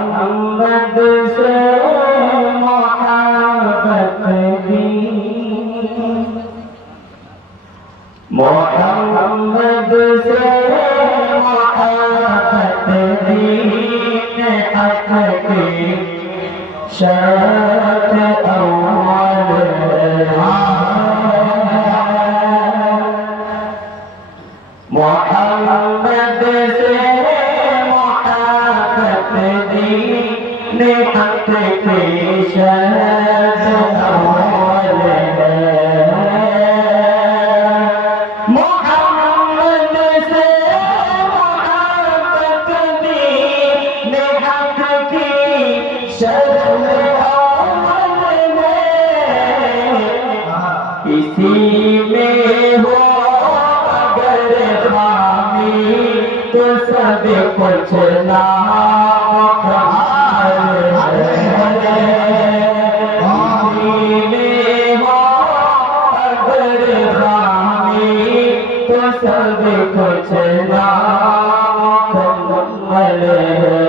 محمد سے محبت دی، محمد سے محبت دی، حق کی شرط اول محمد سے محبت دی، حق کی شرط اول محمد سے محبت دی، حق کی شرط اول اسی میں ہو اگر خامی تو سب کچھ نامحال ہے، اسی میں ہو اگر خامی تو سب کچھ نامکمل ہے،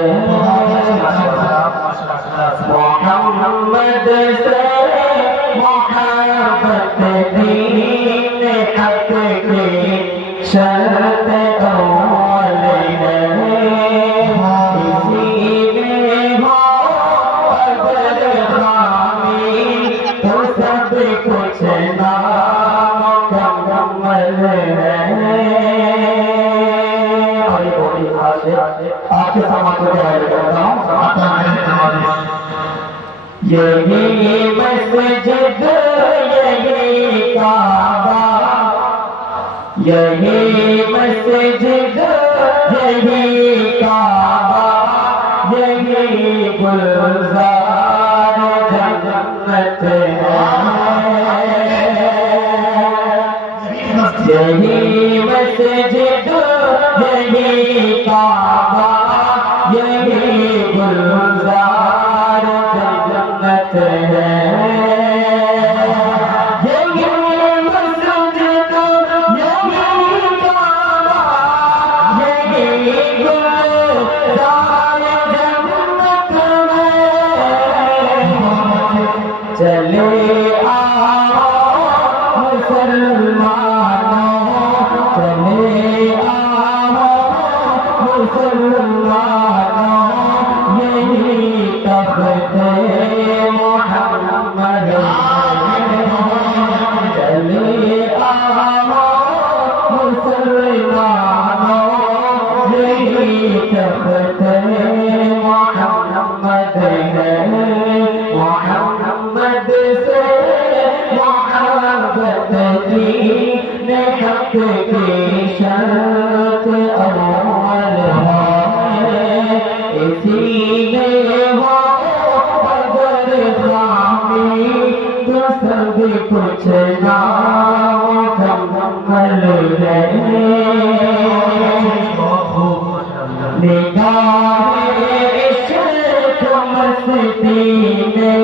محمد سے محبت دی، حق کی شرط اول ہے، اسی میں ہو اگر خامی تو سب کچھ نامکمل ہے۔ آپ کے سامنے کو کرتا ہوں، یہی مسجد یہی کعبہ، یہی مسجد یہی کعبہ، یہی گلزار جنت ہے، یہی مسجد یہی کعبہ، یہی گلزار جنت ہے، یہی مسجد یہی کعبہ، یہی گلزار جنت ہے، چلے آؤ مسلمانوں، چلے آؤ مسلمانوں، یہی تخت محمد، چلے آؤ مسلمانوں، یہی تخت محمد ہے، محمد سے محبت دی، حق کی شرط اول ہے، اسی میں ہو اگر خامی تو سب کچھ نامکمل ہے، نگاہ عشق مستی میں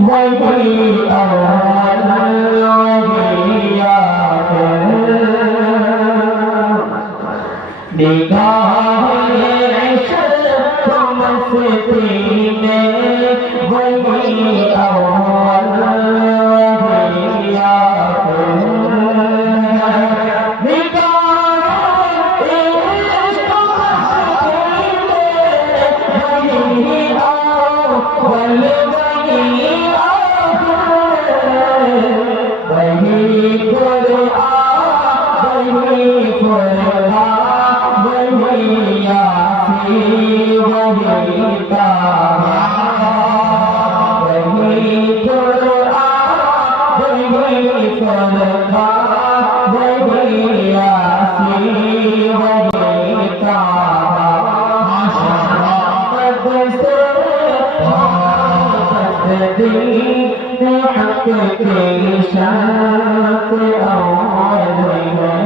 وہی اول وہی آخر، نگاہ عشق مستی میں وہی اول وہی آخر، نگاہ عشق مستی میں وہی اول وہی آخر، وہی قرآن وہی قرآن وہی یاسین وہی طٰہٰ، وہی قرآن وہی قرآن وہی یاسین وہی طٰہٰ، محمد سے محبت دی، حق کی شرط اول ہے۔